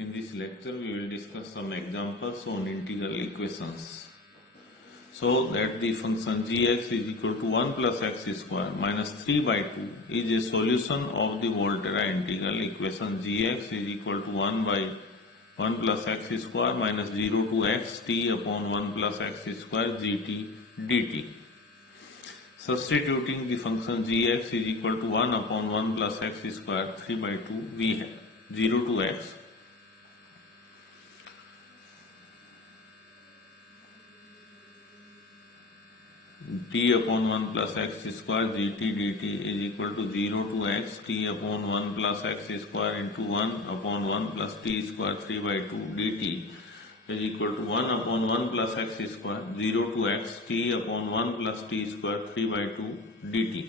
In this lecture, we will discuss some examples on integral equations. So that the function gx is equal to 1 plus x square minus 3 by 2 is a solution of the Volterra integral equation gx is equal to 1 by 1 plus x square minus 0 to x t upon 1 plus x square gt dt. Substituting the function gx is equal to 1 upon 1 plus x square 3 by 2, we have 0 to x t upon 1 plus x square gt dt is equal to 0 to x t upon 1 plus x square into 1 upon 1 plus t square 3 by 2 dt is equal to 1 upon 1 plus x square 0 to x t upon 1 plus t square 3 by 2 dt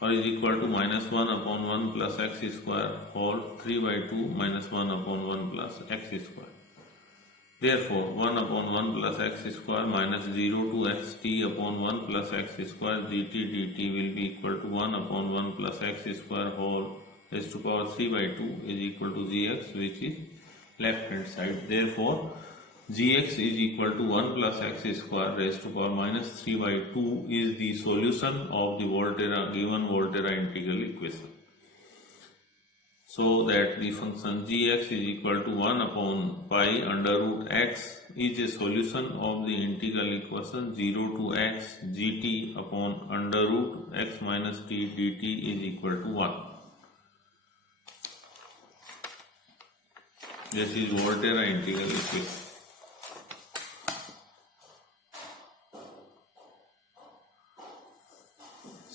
or is equal to minus 1 upon 1 plus x square whole 3 by 2 minus 1 upon 1 plus x square. Therefore, 1 upon 1 plus x square minus 0 to x t upon 1 plus x square gt dt will be equal to 1 upon 1 plus x square whole raised to power 3 by 2 is equal to gx, which is left hand side. Therefore, gx is equal to 1 plus x square raised to power minus 3 by 2 is the solution of the given Volterra integral equation. So that the function gx is equal to 1 upon pi under root x is a solution of the integral equation 0 to x gt upon under root x minus t dt is equal to 1. This is Volterra integral equation.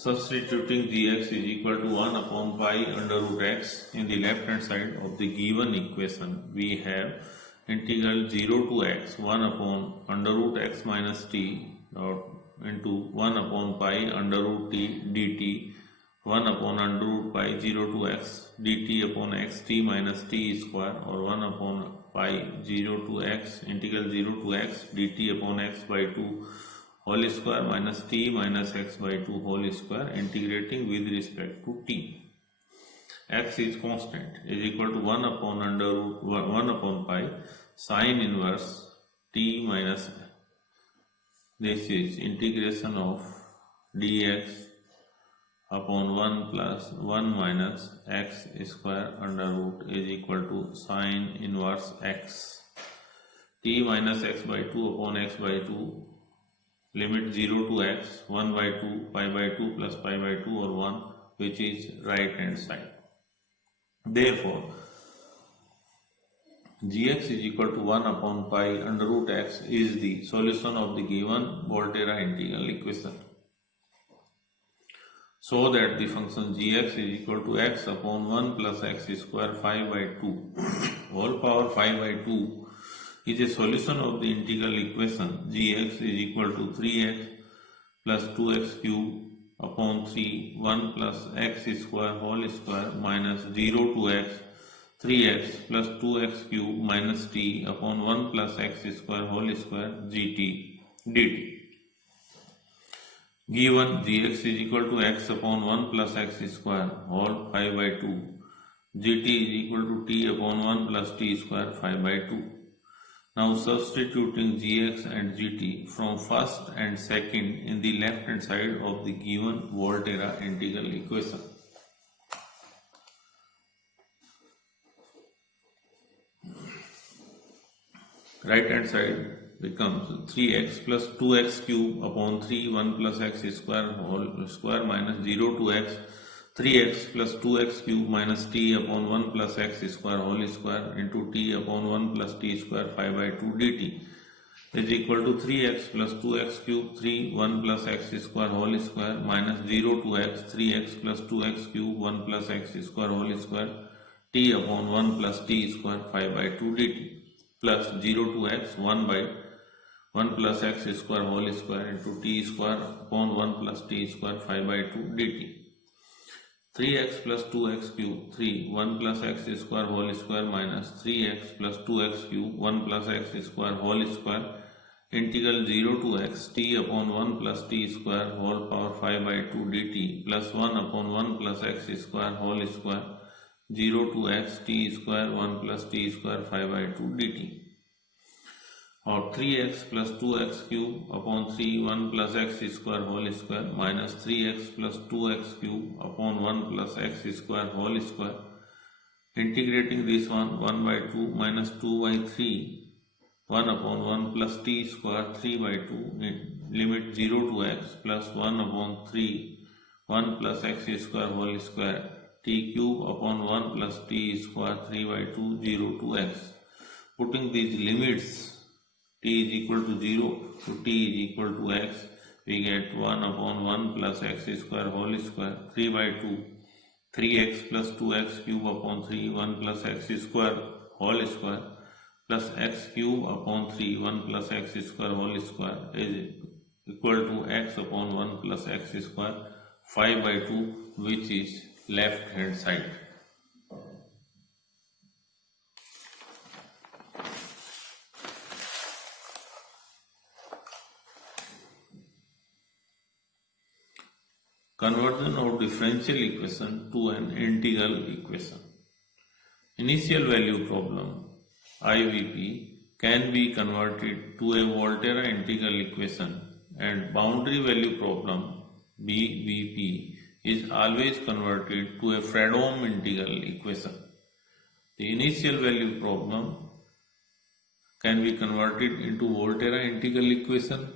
Substituting gx is equal to 1 upon pi under root x in the left hand side of the given equation, we have integral 0 to x 1 upon under root x minus t into 1 upon pi under root t dt 1 upon under root pi 0 to x dt upon x t minus t square or 1 upon pi 0 to x integral 0 to x dt upon x by 2 whole square minus t minus x by 2 whole square integrating with respect to t. X is constant is equal to 1 upon under root 1 upon pi sine inverse t minus this is integration of dx upon 1 plus 1 minus x square under root is equal to sine inverse x t minus x by 2 upon x by 2 limit 0 to x 1 by 2 pi by 2 plus pi by 2 or 1, which is right hand side. Therefore, gx is equal to 1 upon pi under root x is the solution of the given Volterra integral equation. So that the function gx is equal to x upon 1 plus x square 5 by 2 whole power 5 by 2 is a solution of the integral equation gx is equal to 3x plus 2x cube upon 3 1 plus x square whole square minus 0 to x 3x plus 2x cube minus t upon 1 plus x square whole square gt dt. Given gx is equal to x upon 1 plus x square whole 5 by 2 gt is equal to t upon 1 plus t square 5 by 2. Now substituting gx and gt from first and second in the left hand side of the given Volterra integral equation. Right hand side becomes 3x plus 2x cube upon 3 1 plus x square whole square minus 0 to x 3x plus 2x cube minus t upon 1 plus x square whole square into t upon 1 plus t square 5 by 2 dt is equal to 3x plus 2x cube 3 1 plus x square whole square minus 0 to x 3x plus 2x cube 1 plus x square whole square t upon 1 plus t square 5 by 2 dt plus 0 to x 1 by 1 plus x square whole square into t square upon 1 plus t square 5 by 2 dt. 3x plus 2x cube 3 1 plus x square whole square minus 3x plus 2x cube 1 plus x square whole square integral 0 to x t upon 1 plus t square whole power 5 by 2 dt plus 1 upon 1 plus x square whole square 0 to x t square 1 plus t square 5 by 2 dt, और 3x plus 2x cube upon 3 1 plus x square whole square minus 3x plus 2x cube upon 1 plus x square whole square, integrating this one 1 by 2 minus 2 by 3 1 upon 1 plus t square 3 by 2 limit 0 to x plus 1 upon 3 1 plus x square whole square t cube upon 1 plus t square 3 by 2 0 to x. Putting these limits t is equal to 0 to t is equal to x, we get 1 upon 1 plus x square whole square 3 by 2 3x plus 2x cube upon 3 1 plus x square whole square plus x cube upon 3 1 plus x square whole square is equal to x upon 1 plus x square 5 by 2, which is left hand side. Conversion of differential equation to an integral equation. Initial value problem IVP can be converted to a Volterra integral equation, and boundary value problem BVP is always converted to a Fredholm integral equation. The initial value problem can be converted into Volterra integral equation,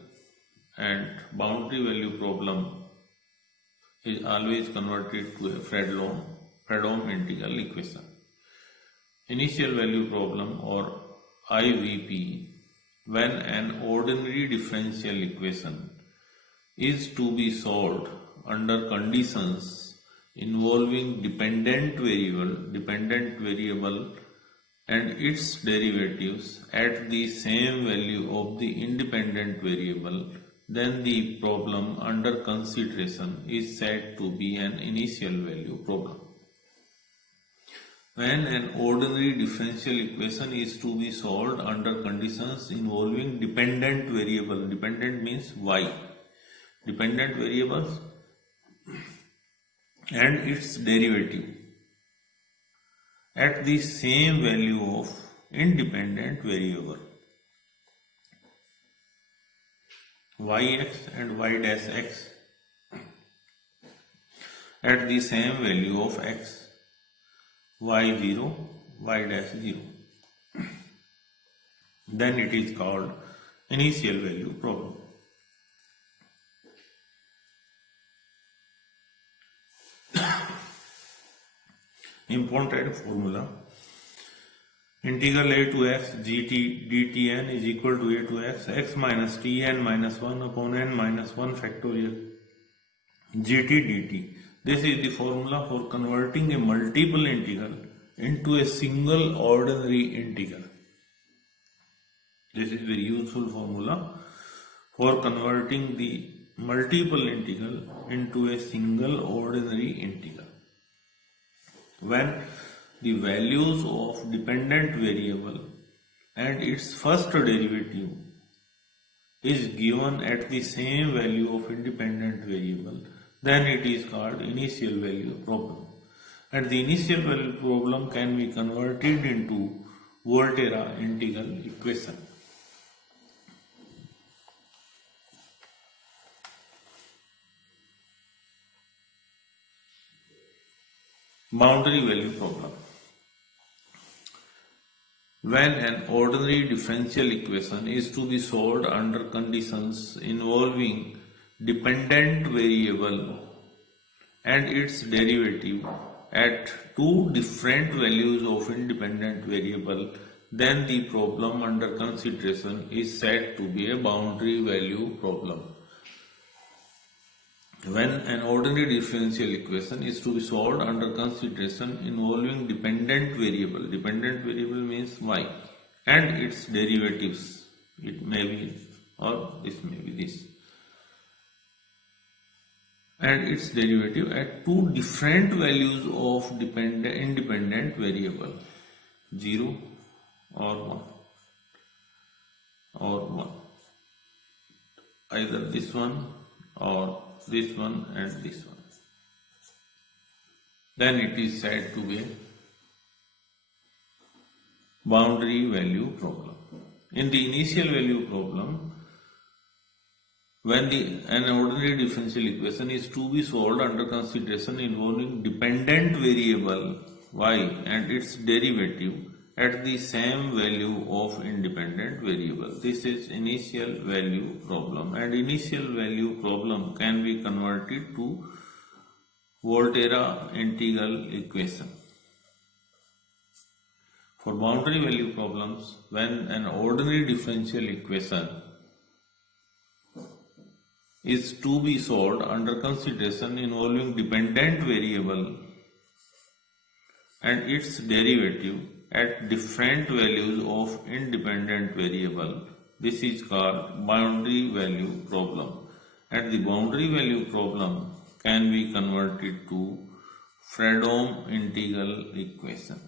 and boundary value problem is always converted to a Fredholm integral equation. Initial value problem or IVP, when an ordinary differential equation is to be solved under conditions involving dependent variable and its derivatives at the same value of the independent variable, then the problem under consideration is said to be an initial value problem. When an ordinary differential equation is to be solved under conditions involving dependent variable, dependent means y, dependent variables and its derivative at the same value of independent variable yx and y dash x at the same value of x, y0, y dash 0, then it is called initial value problem. Important formula: integral a to x gt dtn is equal to a to x minus tn minus 1 upon n minus 1 factorial gt dt. This is the formula for converting a multiple integral into a single ordinary integral. This is very useful formula for converting the multiple integral into a single ordinary integral. When the values of dependent variable and its first derivative is given at the same value of independent variable, then it is called initial value problem. And the initial value problem can be converted into Volterra integral equation. Boundary value problem. When an ordinary differential equation is to be solved under conditions involving dependent variable and its derivative at two different values of independent variable, then the problem under consideration is said to be a boundary value problem. When an ordinary differential equation is to be solved under consideration involving dependent variable means y, and its derivatives, it may be or this may be this, and its derivative at two different values of independent variable, 0 or 1, either this one or this one and this one, then it is said to be a boundary value problem. In the initial value problem, when an ordinary differential equation is to be solved under consideration involving dependent variable y and its derivative at the same value of independent variable. This is initial value problem, and initial value problem can be converted to Volterra integral equation. For boundary value problems, when an ordinary differential equation is to be solved under consideration involving dependent variable and its derivative at different values of independent variable, this is called boundary value problem, and the boundary value problem can be converted to Fredholm integral equation.